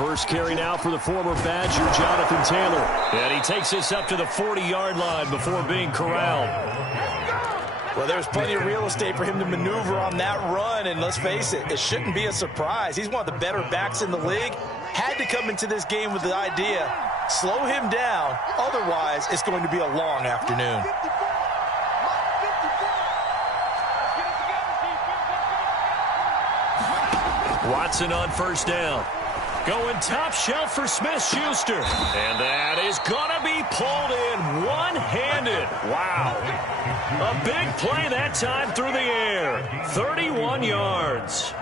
First carry now for the former Badger, Jonathan Taylor. And he takes this up to the 40-yard line before being corralled. Well, there's plenty of real estate for him to maneuver on that run, and let's face it, it shouldn't be a surprise. He's one of the better backs in the league. Had to come into this game with the idea, slow him down, otherwise it's going to be a long afternoon. Watson on first down. Going top shelf for Smith-Schuster. And that is going to be pulled in one-handed. Wow. A big play that time through the air. 31 yards.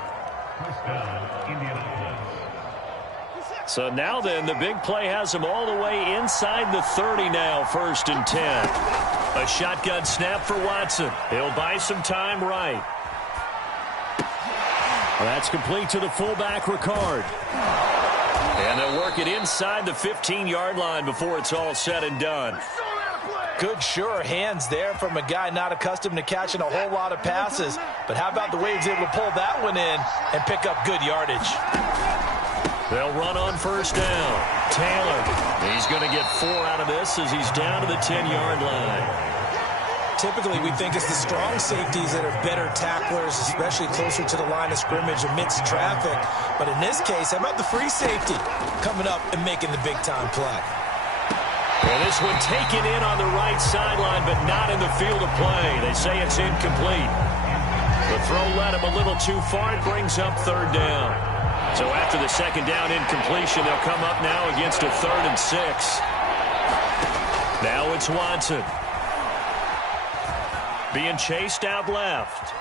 So now then, the big play has him all the way inside the 30 now, 1st and 10. A shotgun snap for Watson. He'll buy some time right. That's complete to the fullback, Ricard. And they'll work it inside the 15-yard line before it's all said and done. Good, sure hands there from a guy not accustomed to catching a whole lot of passes. But how about the way he was able to pull that one in and pick up good yardage? They'll run on first down. Taylor, he's going to get 4 out of this as he's down to the 10-yard line. Typically, we think it's the strong safeties that are better tacklers, especially closer to the line of scrimmage amidst traffic. But in this case, how about the free safety coming up and making the big-time play? Well, this one taken in on the right sideline, but not in the field of play. They say it's incomplete. The throw led him a little too far. It brings up 3rd down. So after the 2nd down incompletion, they'll come up now against a 3rd and 6. Now it's Watson. Being chased out left.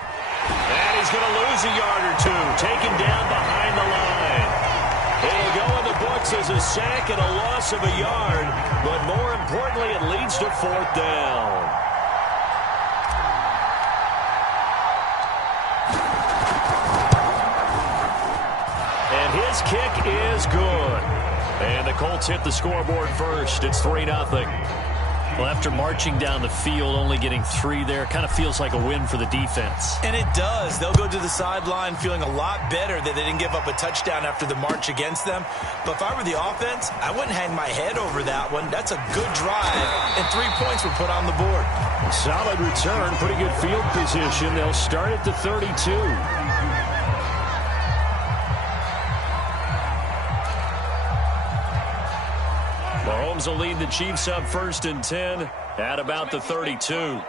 And he's going to lose a yard or two. Taken down behind the line. It'll go in the books as a sack and a loss of a yard. But more importantly, it leads to 4th down. And his kick is good. And the Colts hit the scoreboard first. It's 3-0. Well, after marching down the field, only getting 3 there, kind of feels like a win for the defense. And it does. They'll go to the sideline feeling a lot better that they didn't give up a touchdown after the march against them. But if I were the offense, I wouldn't hang my head over that one. That's a good drive, and 3 points were put on the board. Solid return, pretty good field position. They'll start at the 32. Mahomes will lead the Chiefs up 1st and 10 at about the 32.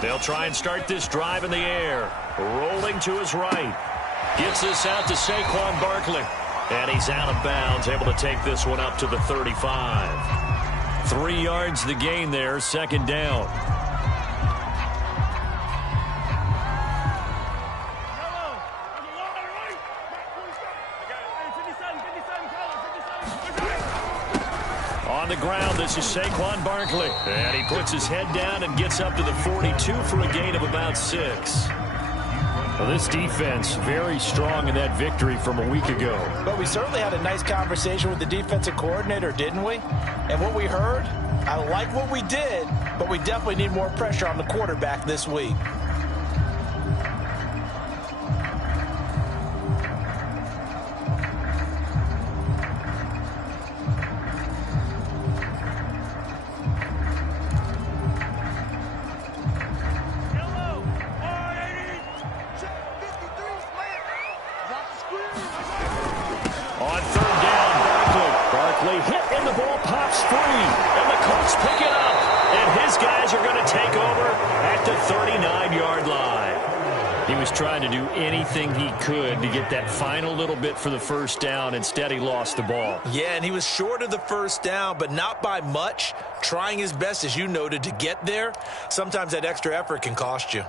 They'll try and start this drive in the air. Rolling to his right. Gets this out to Saquon Barkley. And he's out of bounds, able to take this one up to the 35. 3 yards the gain there, 2nd down. On the ground, this is Saquon Barkley. And he puts his head down and gets up to the 42 for a gain of about 6. Well, this defense very strong in that victory from a week ago. But we certainly had a nice conversation with the defensive coordinator, didn't we? And what we heard, I like what we did, but we definitely need more pressure on the quarterback this week. Trying to do anything he could to get that final little bit for the 1st down. Instead, he lost the ball. Yeah, and he was short of the 1st down, but not by much. Trying his best, as you noted, to get there. Sometimes that extra effort can cost you.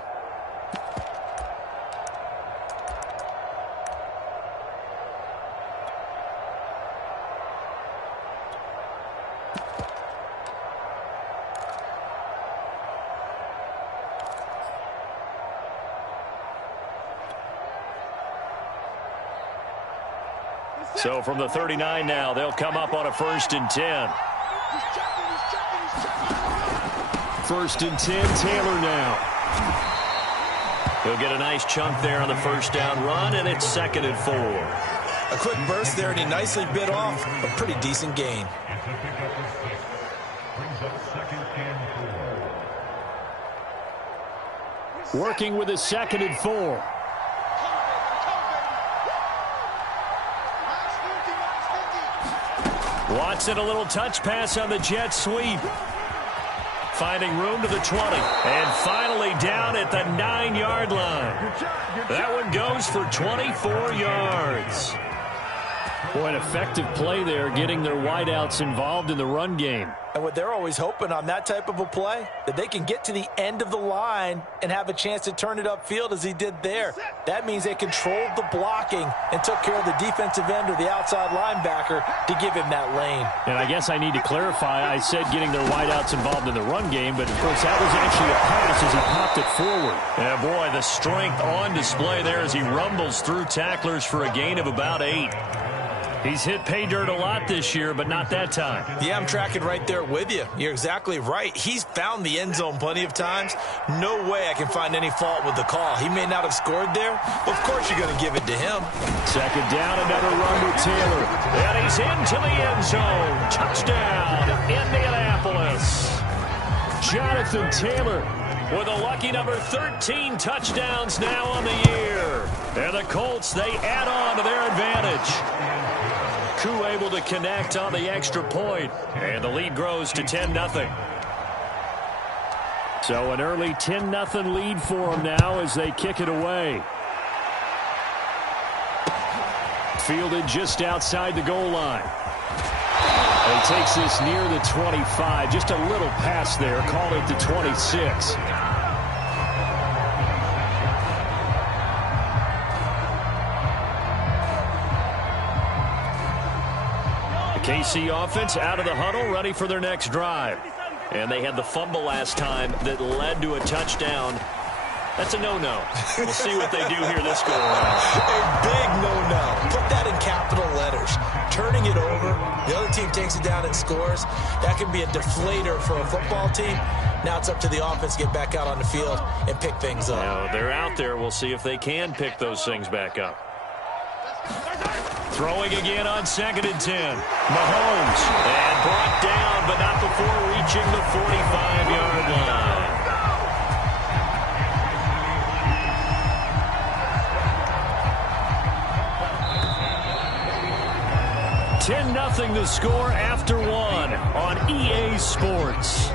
So from the 39 now, they'll come up on a 1st and 10. 1st and 10, Taylor now. He'll get a nice chunk there on the 1st down run, and it's 2nd and 4. A quick burst there, and he nicely bit off a pretty decent gain. Working with his 2nd and 4. Watson, a little touch pass on the jet sweep. Finding room to the 20. And finally down at the 9-yard line. That one goes for 24 yards. Boy, an effective play there, getting their wideouts involved in the run game. And what they're always hoping on that type of a play, that they can get to the end of the line and have a chance to turn it upfield as he did there. That means they controlled the blocking and took care of the defensive end or the outside linebacker to give him that lane. And I guess I need to clarify, I said getting their wideouts involved in the run game, but of course that was actually a pass as he popped it forward. Yeah, boy, the strength on display there as he rumbles through tacklers for a gain of about 8. He's hit pay dirt a lot this year, but not that time. Yeah, I'm tracking right there with you. You're exactly right. He's found the end zone plenty of times. No way I can find any fault with the call. He may not have scored there, but of course you're going to give it to him. 2nd down, another run with Taylor. And he's into the end zone. Touchdown, Indianapolis. Jonathan Taylor with a lucky number 13 touchdowns now on the year. And the Colts, they add on to their advantage. Koo able to connect on the extra point, and the lead grows to 10-0. So an early 10-0 lead for them now as they kick it away. Fielded just outside the goal line. He takes this near the 25. Just a little pass there. Call it the 26. KC offense out of the huddle, ready for their next drive. And they had the fumble last time that led to a touchdown. That's a no-no. We'll see what they do here this go around. A big no-no. Put that in capital letters. Turning it over, the other team takes it down and scores. That can be a deflator for a football team. Now it's up to the offense to get back out on the field and pick things up. Now, they're out there. We'll see if they can pick those things back up. Throwing again on 2nd and 10. Mahomes. And brought down, but not before reaching the 45-yard line. 10-0 the score after 1 on EA Sports.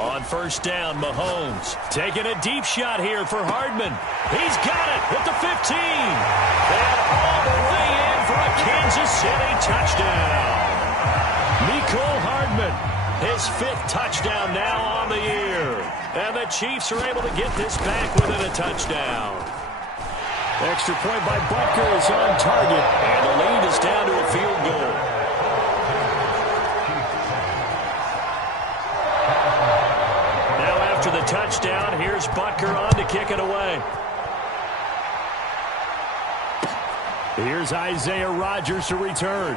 On 1st down, Mahomes taking a deep shot here for Hardman. He's got it at the 15. And all the way in for a Kansas City touchdown. Mecole Hardman, his 5th touchdown now on the year. And the Chiefs are able to get this back within a touchdown. Extra point by Butker is on target. And the lead is down to a field goal. After the touchdown, here's Butker on to kick it away. Here's Isaiah Rodgers to return.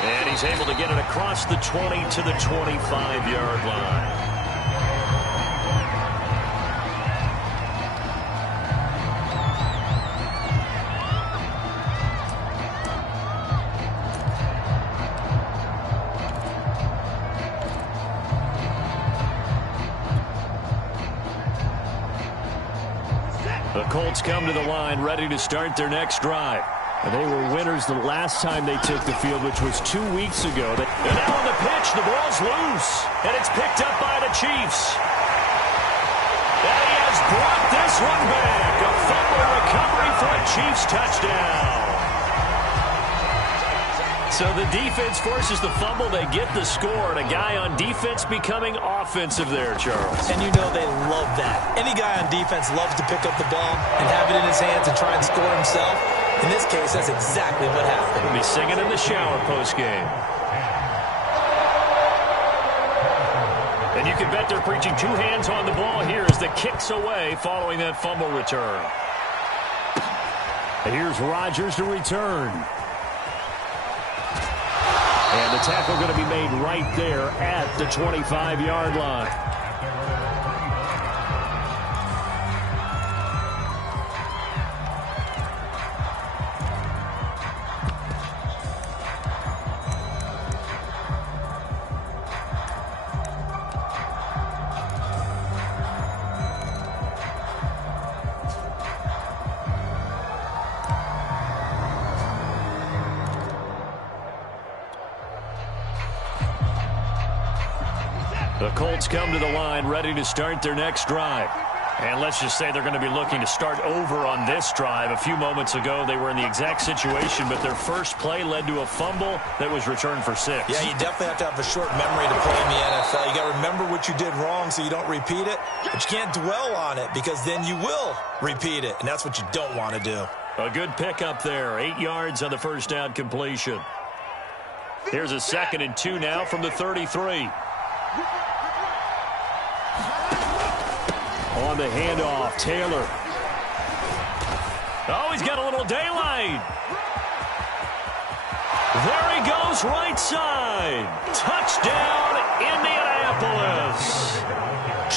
And he's able to get it across the 20 to the 25-yard line. The Colts come to the line ready to start their next drive. And they were winners the last time they took the field, which was 2 weeks ago. And now on the pitch, the ball's loose. And it's picked up by the Chiefs. And he has brought this one back. A fumble recovery for a Chiefs touchdown. So the defense forces the fumble. They get the score. And a guy on defense becoming offensive there, Charles. And you know they love that. Any guy on defense loves to pick up the ball and have it in his hands and try and score himself. In this case, that's exactly what happened. He'll be singing in the shower post-game. And you can bet they're preaching 2 hands on the ball here as the kick's away following that fumble return. And here's Rodgers to return. And the tackle going to be made right there at the 25-yard line. The Colts come to the line ready to start their next drive. And let's just say they're going to be looking to start over on this drive. A few moments ago, they were in the exact situation, but their first play led to a fumble that was returned for 6. Yeah, you definitely have to have a short memory to play in the NFL. You got to remember what you did wrong so you don't repeat it, but you can't dwell on it because then you will repeat it, and that's what you don't want to do. A good pickup there. 8 yards on the first down completion. Here's a 2nd and 2 now from the 33. On the handoff, Taylor. Oh, he's got a little daylight. There he goes, right side. Touchdown, Indianapolis.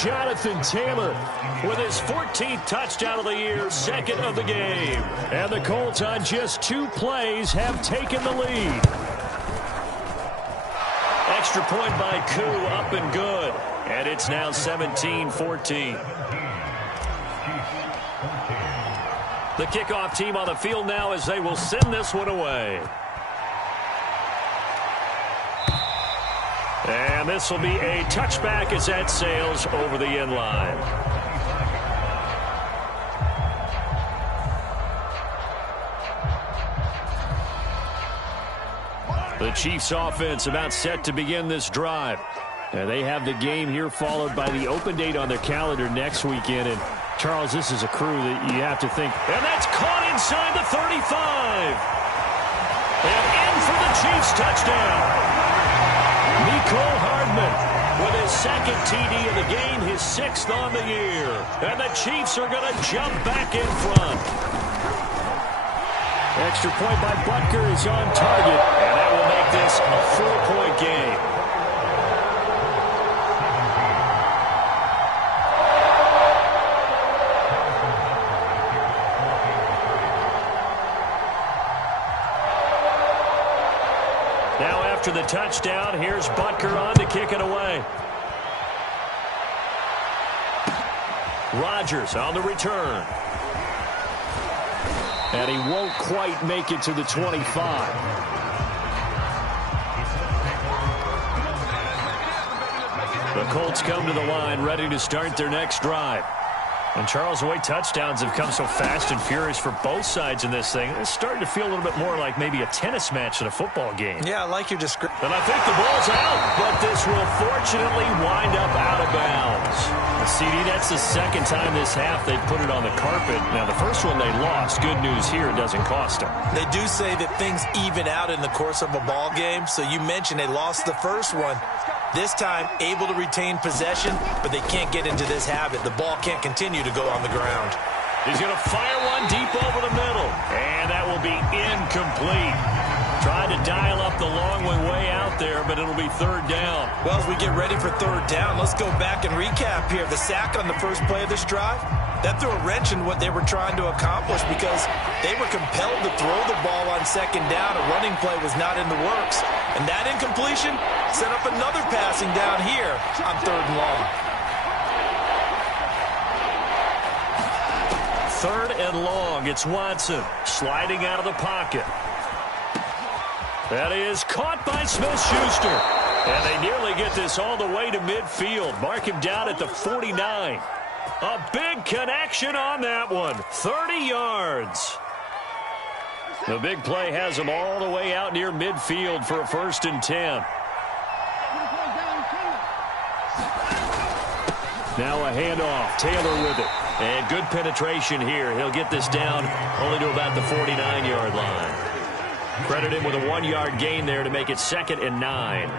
Jonathan Taylor with his 14th touchdown of the year, 2nd of the game. And the Colts on just 2 plays have taken the lead. Extra point by Koo, up and good. And it's now 17-14. The kickoff team on the field now as they will send this one away. And this will be a touchback as that sails over the end line. The Chiefs offense about set to begin this drive. And they have the game here followed by the open date on their calendar next weekend. And Charles, this is a crew that you have to think. And that's caught inside the 35. And in for the Chiefs touchdown. Mecole Hardman with his 2nd TD of the game, his 6th on the year. And the Chiefs are going to jump back in front. Extra point by Butker is on target. And that will make this a 4-point game. After the touchdown, here's Butker on to kick it away. Rodgers on the return. And he won't quite make it to the 25. The Colts come to the line ready to start their next drive. And Charles, the way touchdowns have come so fast and furious for both sides in this thing, it's starting to feel a little bit more like maybe a tennis match than a football game. Yeah, I like your description. And I think the ball's out, but this will fortunately wind up out of bounds. CD, that's the 2nd time this half they've put it on the carpet. Now, the first one they lost. Good news here, it doesn't cost them. They do say that things even out in the course of a ball game. So you mentioned they lost the first one. This time, able to retain possession, but they can't get into this habit. The ball can't continue to go on the ground. He's going to fire one deep over the middle, and that will be incomplete. Tried to dial up the long one way out there, but it'll be 3rd down. Well, as we get ready for 3rd down, let's go back and recap here. The sack on the first play of this drive, that threw a wrench in what they were trying to accomplish because they were compelled to throw the ball on 2nd down. A running play was not in the works. And that incompletion set up another passing down here on 3rd and long. 3rd and long. It's Watson sliding out of the pocket. That is caught by Smith-Schuster. And they nearly get this all the way to midfield. Mark him down at the 49. A big connection on that one. 30 yards. The big play has them all the way out near midfield for a 1st and 10. Now a handoff. Taylor with it. And good penetration here. He'll get this down only to about the 49-yard line. Credit him with a 1-yard gain there to make it 2nd and 9.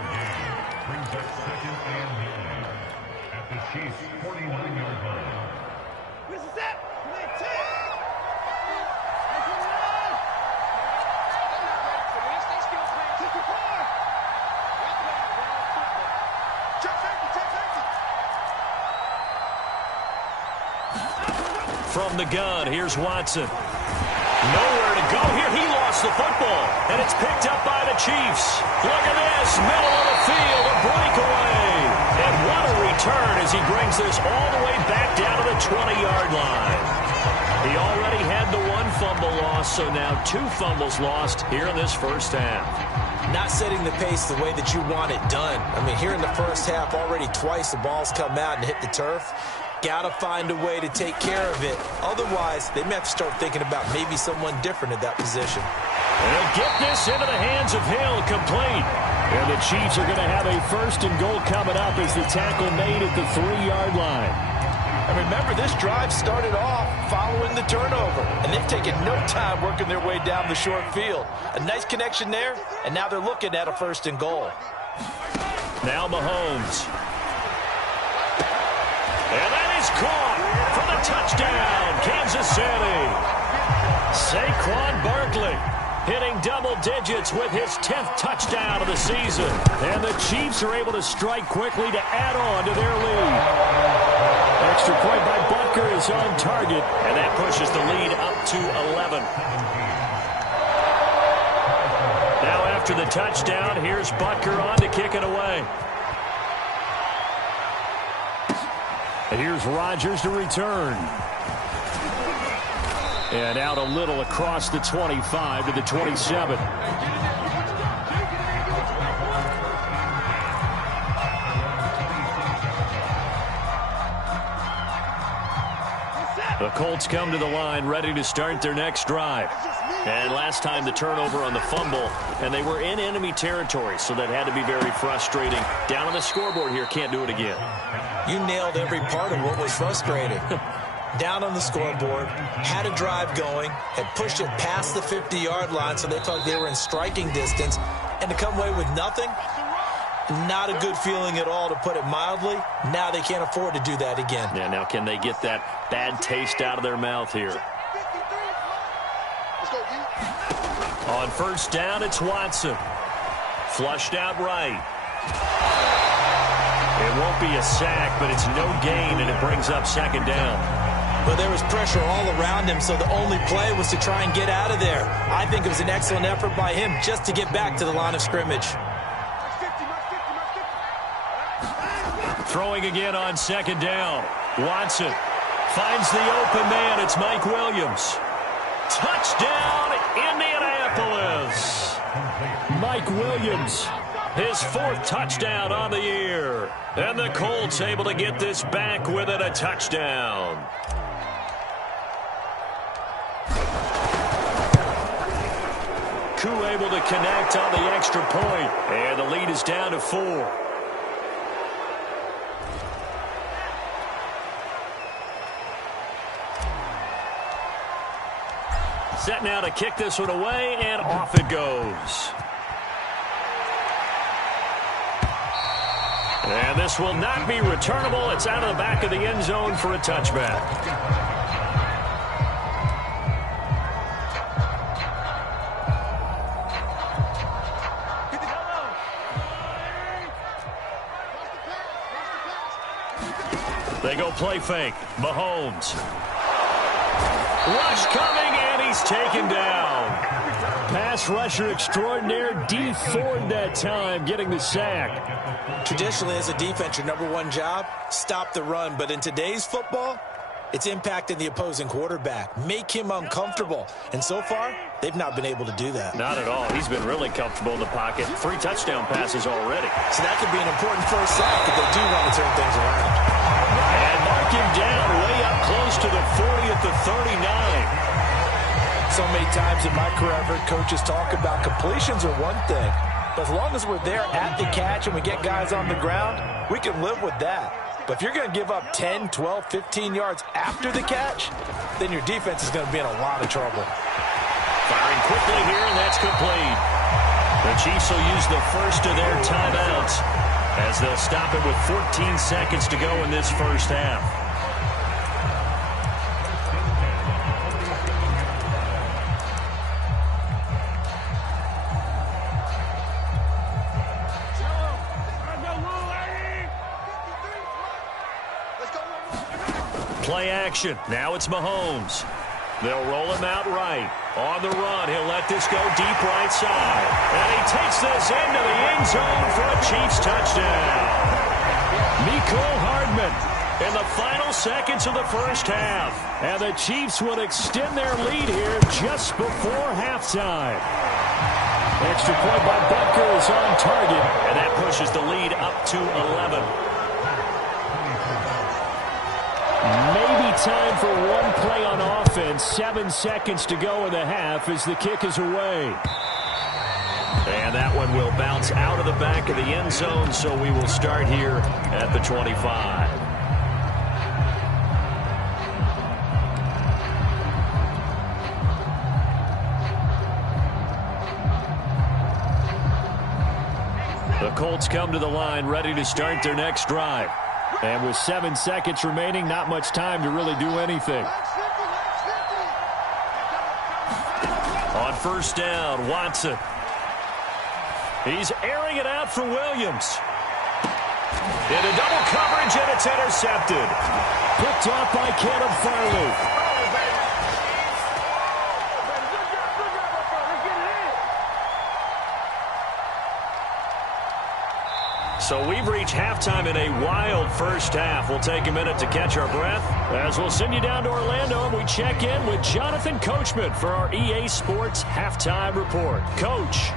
From the gun, here's Watson. Nowhere to go here. He lost the football, and it's picked up by the Chiefs. Look at this, middle of the field, a breakaway. And what a return as he brings this all the way back down to the 20-yard line. He already had the one fumble lost, so now 2 fumbles lost here in this first half. Not setting the pace the way that you want it done. I mean, here in the first half, already twice the ball's come out and hit the turf. Got to find a way to take care of it. Otherwise, they may have to start thinking about maybe someone different at that position. They'll get this into the hands of Hill, complete. And the Chiefs are going to have a 1st and goal coming up as the tackle made at the 3-yard line. And remember, this drive started off following the turnover, and they've taken no time working their way down the short field. A nice connection there, and now they're looking at a 1st and goal. Now Mahomes. And that is caught for the touchdown, Kansas City. Saquon Barkley hitting double digits with his 10th touchdown of the season. And the Chiefs are able to strike quickly to add on to their lead. Extra point by Butker is on target, and that pushes the lead up to 11. Now after the touchdown, here's Butker on to kick it away. And here's Rodgers to return. And out a little across the 25 to the 27. The Colts come to the line ready to start their next drive. And last time the turnover on the fumble, and they were in enemy territory, so that had to be very frustrating. Down on the scoreboard here, can't do it again. You nailed every part of what was frustrating. Down on the scoreboard, had a drive going, had pushed it past the 50-yard line, so they thought they were in striking distance, and to come away with nothing, not a good feeling at all, to put it mildly. Now they can't afford to do that again. Yeah, now can they get that bad taste out of their mouth here? On 1st down, it's Watson. Flushed out right. It won't be a sack, but it's no gain, and it brings up 2nd down. But there was pressure all around him, so the only play was to try and get out of there. I think it was an excellent effort by him just to get back to the line of scrimmage. Throwing again on 2nd down. Watson finds the open man. It's Mike Williams. Touchdown, Indianapolis. Mike Williams, his 4th touchdown on the year. And the Colts able to get this back within a touchdown. Koo able to connect on the extra point. And the lead is down to 4. Set now to kick this one away, and off it goes. And this will not be returnable. It's out of the back of the end zone for a touchback. They go play fake. Mahomes. Rush coming, and he's taken down. Pass rusher extraordinaire, D Ford that time, getting the sack. Traditionally, as a defense, your #1 job, stop the run. But in today's football, it's impacting the opposing quarterback. Make him uncomfortable. And so far, they've not been able to do that. Not at all. He's been really comfortable in the pocket. 3 touchdown passes already. So that could be an important first sack if they do want to turn things around. And mark him down way up close to the 40 at the 39. So many times in my career, I've heard coaches talk about completions are one thing. But as long as we're there at the catch and we get guys on the ground, we can live with that. But if you're going to give up 10, 12, 15 yards after the catch, then your defense is going to be in a lot of trouble. Firing quickly here, and that's complete. The Chiefs will use the first of their timeouts as they'll stop it with 14 seconds to go in this first half. Play action. Now it's Mahomes. They'll roll him out right. On the run, he'll let this go deep right side. And he takes this into the end zone for a Chiefs touchdown. Mecole Hardman in the final seconds of the first half. And the Chiefs will extend their lead here just before halftime. Extra point by Butker is on target, and that pushes the lead up to 11. Maybe time for one play on offense. 7 seconds to go in the half as the kick is away. And that one will bounce out of the back of the end zone, so we will start here at the 25. The Colts come to the line ready to start their next drive. And with 7 seconds remaining, not much time to really do anything. On first down, Watson. He's airing it out for Williams. Into double coverage, and it's intercepted. Picked off by Caleb Farley. So we've reached halftime in a wild first half. We'll take a minute to catch our breath as we'll send you down to Orlando and we check in with Jonathan Coachman for our EA Sports Halftime Report. Coach.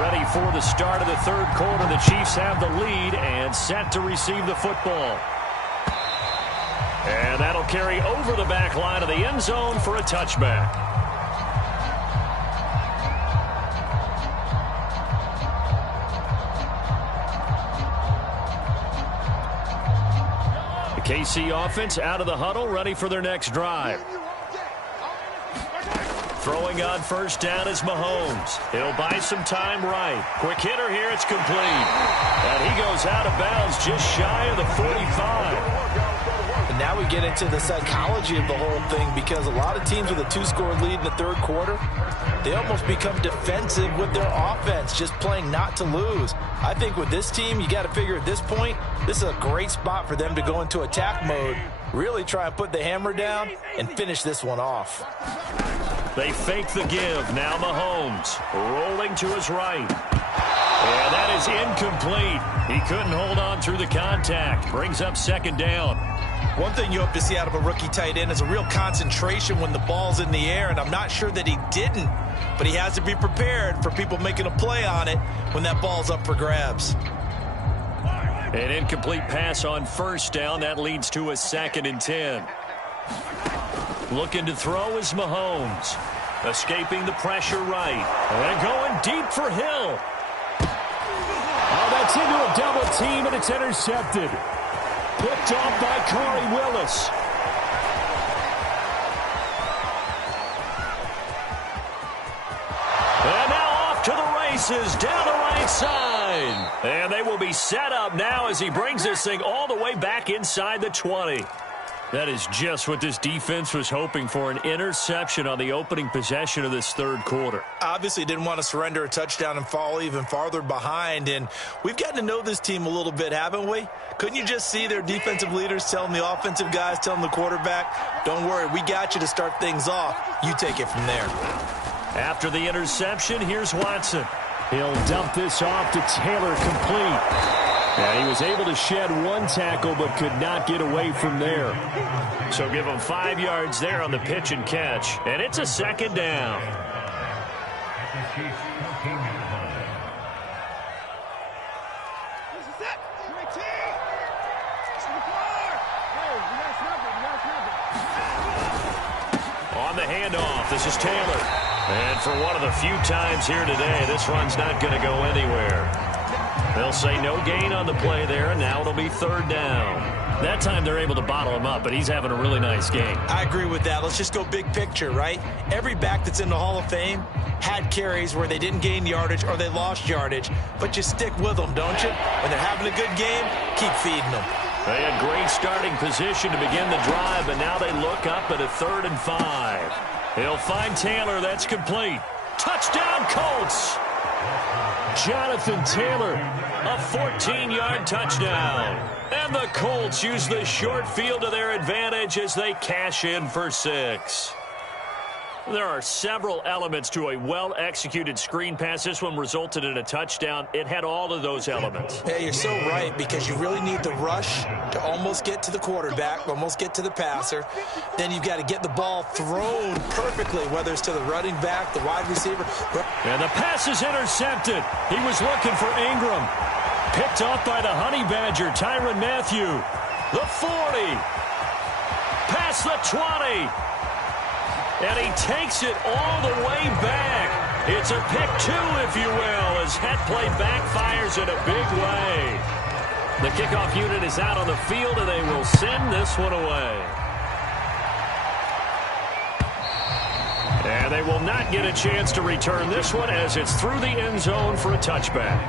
Ready for the start of the third quarter. The Chiefs have the lead and set to receive the football. And that'll carry over the back line of the end zone for a touchback. KC offense out of the huddle, ready for their next drive. Throwing on first down is Mahomes. He'll buy some time right. Quick hitter here, it's complete. And he goes out of bounds just shy of the 45. And now we get into the psychology of the whole thing, because a lot of teams with a 2-score lead in the third quarter, they almost become defensive with their offense, just playing not to lose. I think with this team, you got to figure at this point, this is a great spot for them to go into attack mode, really try and put the hammer down and finish this one off. They fake the give. Now Mahomes rolling to his right. And that is incomplete. He couldn't hold on through the contact. Brings up second down. One thing you hope to see out of a rookie tight end is a real concentration when the ball's in the air, and I'm not sure that he didn't, but he has to be prepared for people making a play on it when that ball's up for grabs. An incomplete pass on first down. That leads to a 2nd and 10. Looking to throw is Mahomes. Escaping the pressure right. And going deep for Hill. Oh, that's into a double team, and it's intercepted. Picked off by Corey Willis. And now off to the races down the right side. And they will be set up now as he brings this thing all the way back inside the 20. That is just what this defense was hoping for, an interception on the opening possession of this third quarter. Obviously didn't want to surrender a touchdown and fall even farther behind, and we've gotten to know this team a little bit, haven't we? Couldn't you just see their defensive leaders telling the offensive guys, telling the quarterback, don't worry, we got you to start things off. You take it from there. After the interception, here's Watson. He'll dump this off to Taylor, complete. And he was able to shed one tackle but could not get away from there. So give him 5 yards there on the pitch and catch. And it's a 2nd down. On the handoff, this is Taylor. And for one of the few times here today, this run's not going to go anywhere. They'll say no gain on the play there, and now it'll be 3rd down. That time they're able to bottle him up, but he's having a really nice game. I agree with that. Let's just go big picture, right? Every back that's in the Hall of Fame had carries where they didn't gain yardage or they lost yardage, but you stick with them, don't you? When they're having a good game, keep feeding them. They had great starting position to begin the drive, but now they look up at a 3rd and 5. He'll find Taylor. That's complete. Touchdown, Colts! Jonathan Taylor, a 14-yard touchdown. And the Colts use the short field to their advantage as they cash in for 6. There are several elements to a well-executed screen pass. This one resulted in a touchdown. It had all of those elements. Yeah, you're so right, because you really need the rush to almost get to the quarterback, almost get to the passer. Then you've got to get the ball thrown perfectly, whether it's to the running back, the wide receiver. And the pass is intercepted. He was looking for Ingram. Picked off by the Honey Badger, Tyrann Mathieu. The 40. Past the 20. And he takes it all the way back. It's a pick two, if you will, as head play backfires in a big way. The kickoff unit is out on the field, and they will send this one away. And they will not get a chance to return this one as it's through the end zone for a touchback.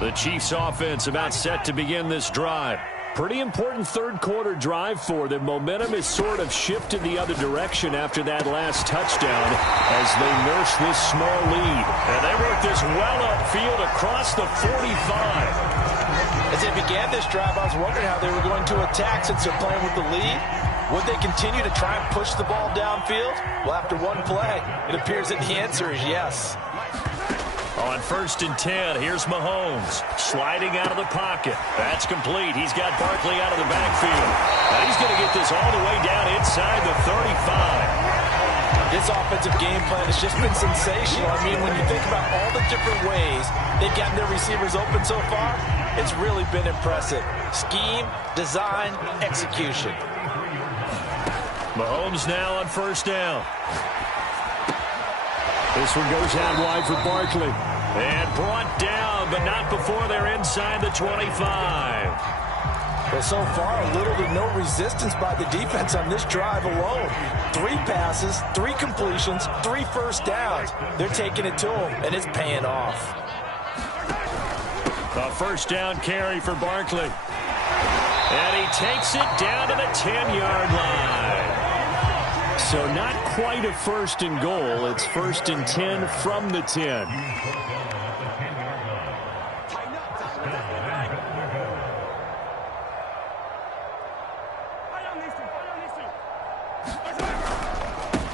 The Chiefs offense about set to begin this drive. Pretty important third quarter drive for them. Momentum has sort of shifted the other direction after that last touchdown as they nurse this small lead. And they work this well upfield across the 45. As they began this drive, I was wondering how they were going to attack since they're playing with the lead. Would they continue to try and push the ball downfield? Well, after one play, it appears that the answer is yes. On 1st and 10, here's Mahomes sliding out of the pocket. That's complete. He's got Barkley out of the backfield. Now he's going to get this all the way down inside the 35. This offensive game plan has just been sensational. I mean, when you think about all the different ways they've gotten their receivers open so far, it's really been impressive. Scheme, design, execution. Mahomes now on 1st down. This one goes out wide for Barkley. And brought down, but not before they're inside the 25. Well, so far, little to no resistance by the defense on this drive alone. 3 passes, 3 completions, 3 first downs. They're taking it to him, and it's paying off. A 1st down carry for Barkley. And he takes it down to the 10-yard line. So not quite a 1st and goal. It's 1st and 10 from the 10.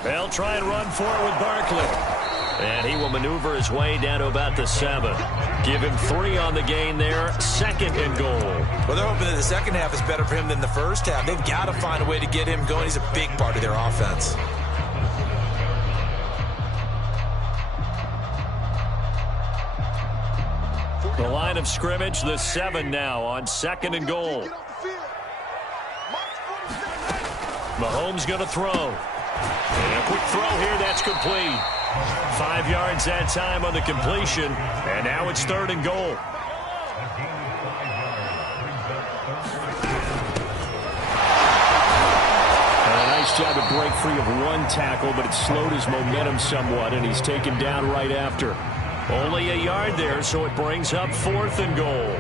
They'll try and run for it with Barkley. And he will maneuver his way down to about the 7. Give him 3 on the gain there. 2nd and goal. Well, they're hoping that the second half is better for him than the first half. They've got to find a way to get him going. He's a big part of their offense. The line of scrimmage, the 7 now on 2nd and goal. Mahomes going to throw. And a quick throw here, that's complete. 5 yards that time on the completion, and now it's 3rd and goal. And a nice job to break free of 1 tackle, but it slowed his momentum somewhat, and he's taken down right after. Only a yard there, so it brings up 4th and goal.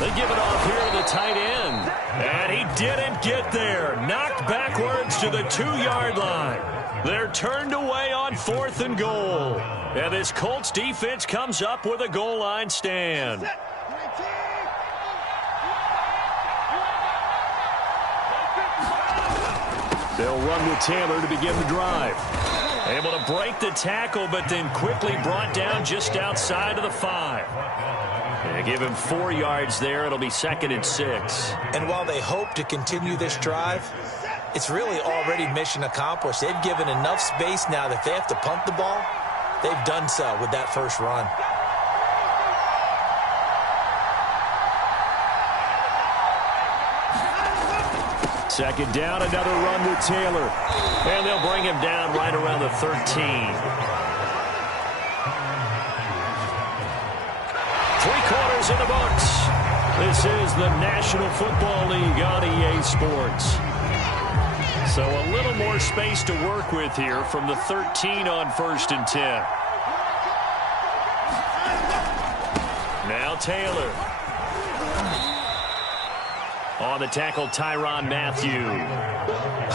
They give it off here to the tight end. And he didn't get there. Knocked backwards to the 2-yard line. They're turned away on 4th and goal. And this Colts defense comes up with a goal line stand. They'll run with Taylor to begin the drive. Able to break the tackle, but then quickly brought down just outside of the 5. And give him 4 yards there. It'll be 2nd and 6. And while they hope to continue this drive, it's really already mission accomplished. They've given enough space now that if they have to punt the ball, they've done so with that first run. Second down, another run with Taylor. And they'll bring him down right around the 13. 3 quarters in the books. This is the National Football League on EA Sports. So a little more space to work with here from the 13 on 1st and 10. Now Taylor. On the tackle, Tyrann Mathieu.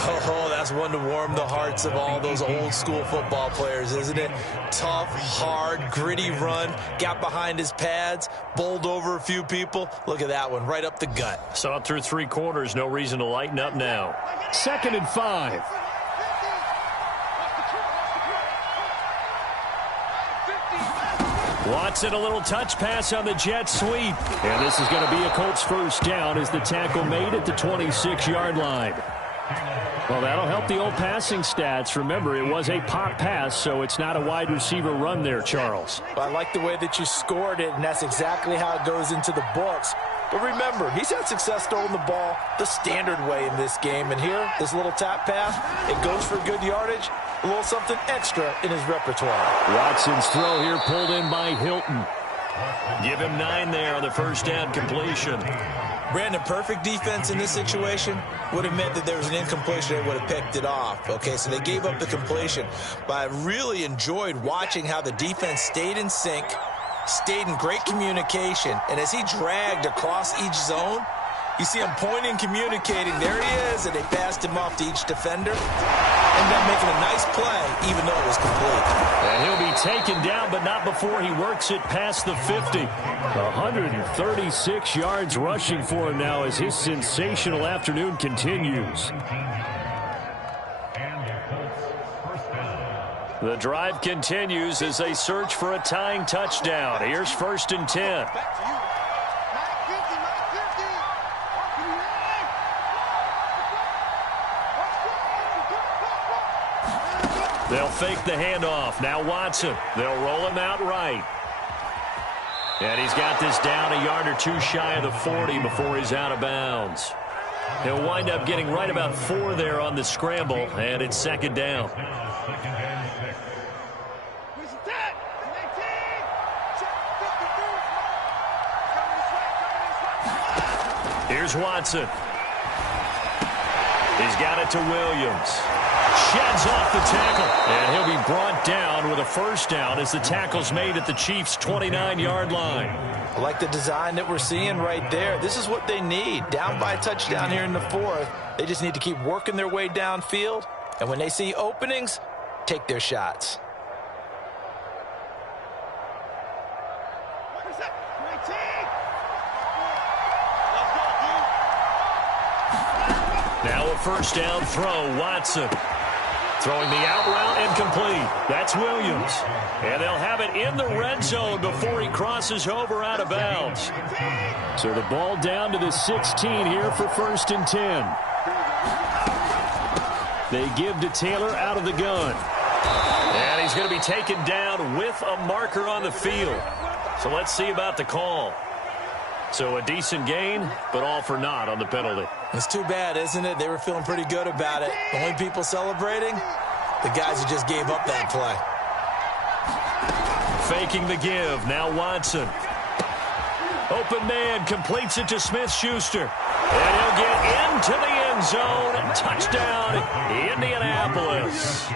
Oh, that's one to warm the hearts of all those old school football players, isn't it? Tough, hard, gritty run. Got behind his pads, bowled over a few people. Look at that one, right up the gut. Saw it through 3 quarters. No reason to lighten up now. 2nd and 5. Watson, a little touch pass on the jet sweep. And this is going to be a Colts first down as the tackle made at the 26-yard line. Well, that'll help the old passing stats. Remember, it was a pop pass, so it's not a wide receiver run there, Charles. I like the way that you scored it, and that's exactly how it goes into the books. But remember, he's had success throwing the ball the standard way in this game. And here, this little tap pass, it goes for good yardage, a little something extra in his repertoire. Watson's throw here pulled in by Hilton. Give him 9 there on the first down completion. Brandon, perfect defense in this situation would have meant that there was an incompletion and would have picked it off. Okay, so they gave up the completion. But I really enjoyed watching how the defense stayed in sync, stayed in great communication, and as he dragged across each zone, you see him pointing, communicating. There he is, and they passed him off to each defender. Ended up making a nice play, even though it was complete. And he'll be taken down, but not before he works it past the 50. 136 yards rushing for him now as his sensational afternoon continues. The drive continues as they search for a tying touchdown. Here's 1st and 10. They'll fake the handoff. Now Watson. They'll roll him out right. And he's got this down a yard or 2 shy of the 40 before he's out of bounds. He'll wind up getting right about 4 there on the scramble, and it's 2nd down. Here's Watson. He's got it to Williams. Sheds off the tackle, and he'll be brought down with a first down as the tackle's made at the Chiefs' 29-yard line. I like the design that we're seeing right there. This is what they need. Down by a touchdown here in the 4th. They just need to keep working their way downfield, and when they see openings, take their shots. Now a first down throw, Watson. Throwing the out route and complete. That's Williams. And they'll have it in the red zone before he crosses over out of bounds. So the ball down to the 16 here for 1st and 10. They give to Taylor out of the gun. And he's going to be taken down with a marker on the field. So let's see about the call. So a decent gain, but all for naught on the penalty. It's too bad, isn't it? They were feeling pretty good about it. The only people celebrating, the guys who just gave up that play. Faking the give. Now Watson. Open man completes it to Smith-Schuster. And he'll get into the end zone. Touchdown, Indianapolis.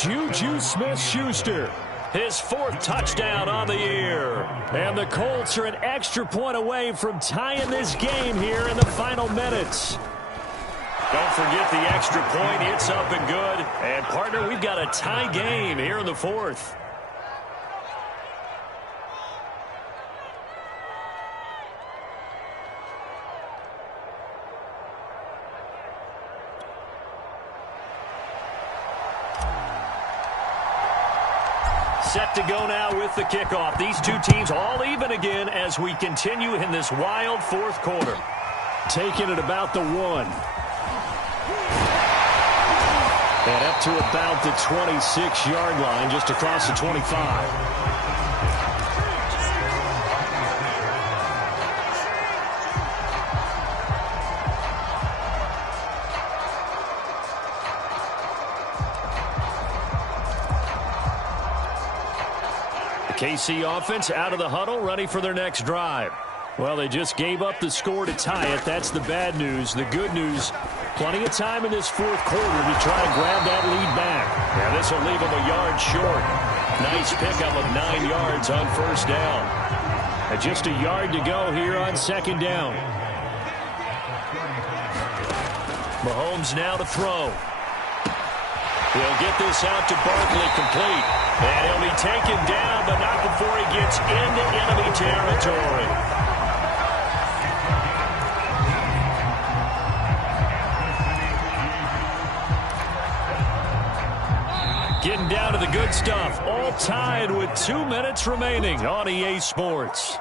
Juju Smith-Schuster. His 4th touchdown on the year. And the Colts are an extra point away from tying this game here in the final minutes. Don't forget the extra point. It's up and good. And, partner, we've got a tie game here in the 4th. Set to go now with the kickoff. These two teams all even again as we continue in this wild 4th quarter. Taking it about the 1. And up to about the 26-yard line, just across the 25. KC offense out of the huddle, ready for their next drive. Well, they just gave up the score to tie it. That's the bad news. The good news, plenty of time in this 4th quarter to try and grab that lead back. Now this will leave them a yard short. Nice pickup of 9 yards on first down. And just a yard to go here on second down. Mahomes now to throw. He'll get this out to Barkley, complete. And he'll be taken down, but not before he gets into enemy territory. Getting down to the good stuff. All tied with 2 minutes remaining on EA Sports.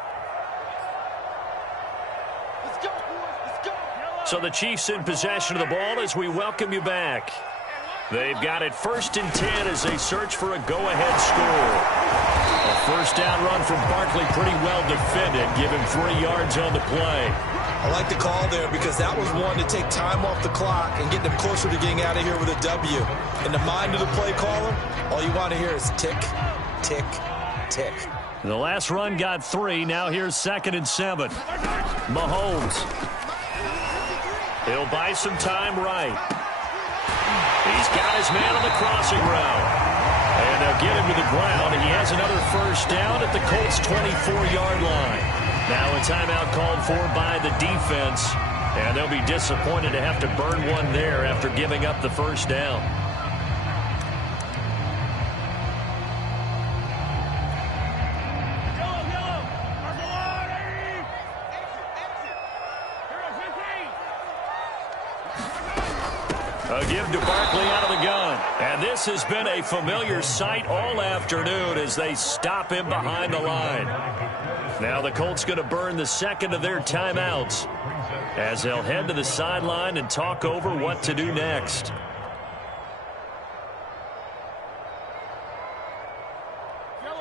So the Chiefs in possession of the ball as we welcome you back. They've got it 1st and 10 as they search for a go-ahead score. A first down run from Barkley, pretty well defended. Give him 3 yards on the play. I like the call there because that was one to take time off the clock and get them closer to getting out of here with a W. In the mind of the play caller, all you want to hear is tick, tick, tick. The last run got 3. Now here's 2nd and 7. Mahomes. He'll buy some time right. He's got his man on the crossing route. And they'll get him to the ground. He has another first down at the Colts' 24-yard line. Now a timeout called for by the defense. And they'll be disappointed to have to burn one there after giving up the first down. A give to Barkley out of the gun. And this has been a familiar sight all afternoon as they stop him behind the line. Now the Colts going to burn the second of their timeouts as they'll head to the sideline and talk over what to do next.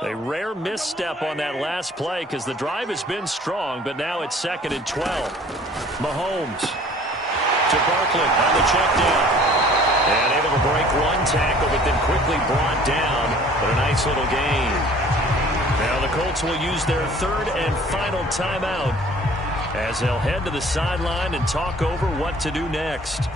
A rare misstep on that last play because the drive has been strong, but now it's 2nd and 12. Mahomes to Barkley on the check down. And able to break one tackle, but then quickly brought down. But a nice little gain. Now the Colts will use their 3rd and final timeout as they'll head to the sideline and talk over what to do next.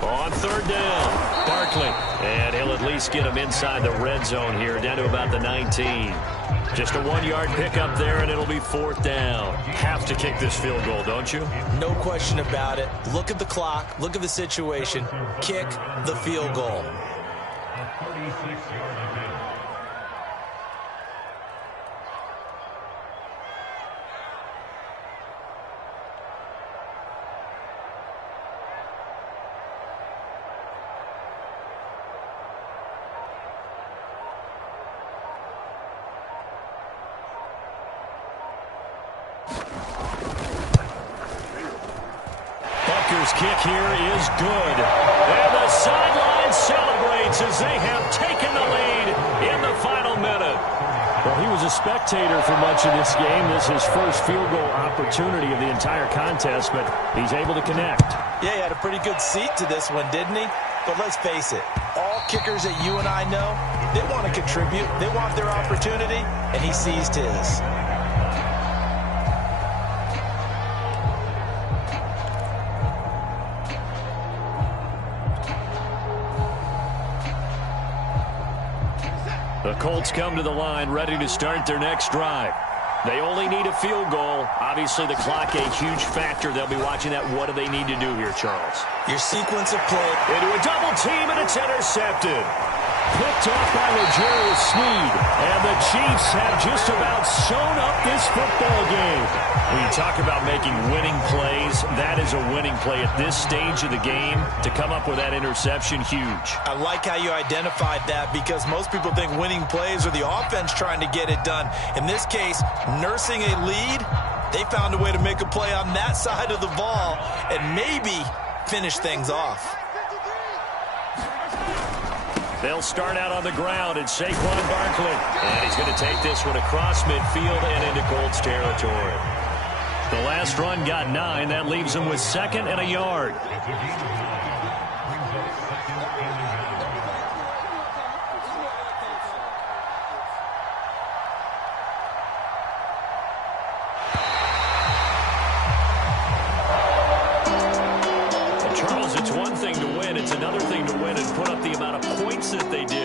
On 3rd down, Barkley. And he'll at least get him inside the red zone here, down to about the 19. Just a 1-yard pickup there, and it'll be 4th down. Have to kick this field goal, don't you? No question about it. Look at the clock. Look at the situation. Kick the field goal. Kick here is good. And the sideline celebrates as they have taken the lead in the final minute. Well, he was a spectator for much of this game. This is his first field goal opportunity of the entire contest, but he's able to connect. Yeah, he had a pretty good seat to this one, didn't he? But let's face it, all kickers that you and I know, they want to contribute. They want their opportunity, and he seized his. The Colts come to the line ready to start their next drive. They only need a field goal. Obviously, the clock a huge factor. They'll be watching that. What do they need to do here, Charles? Your sequence of play. Into a double team, and it's intercepted. Picked off by L'Jarius Sneed. And the Chiefs have just about sewn up this football game. When you talk about making winning plays, that is a winning play at this stage of the game. To come up with that interception, huge. I like how you identified that because most people think winning plays are the offense trying to get it done. In this case, nursing a lead, they found a way to make a play on that side of the ball and maybe finish things off. They'll start out on the ground, and Saquon Barkley. And he's going to take this one across midfield and into Colts territory. The last run got 9. That leaves him with 2nd and a yard. points that they did.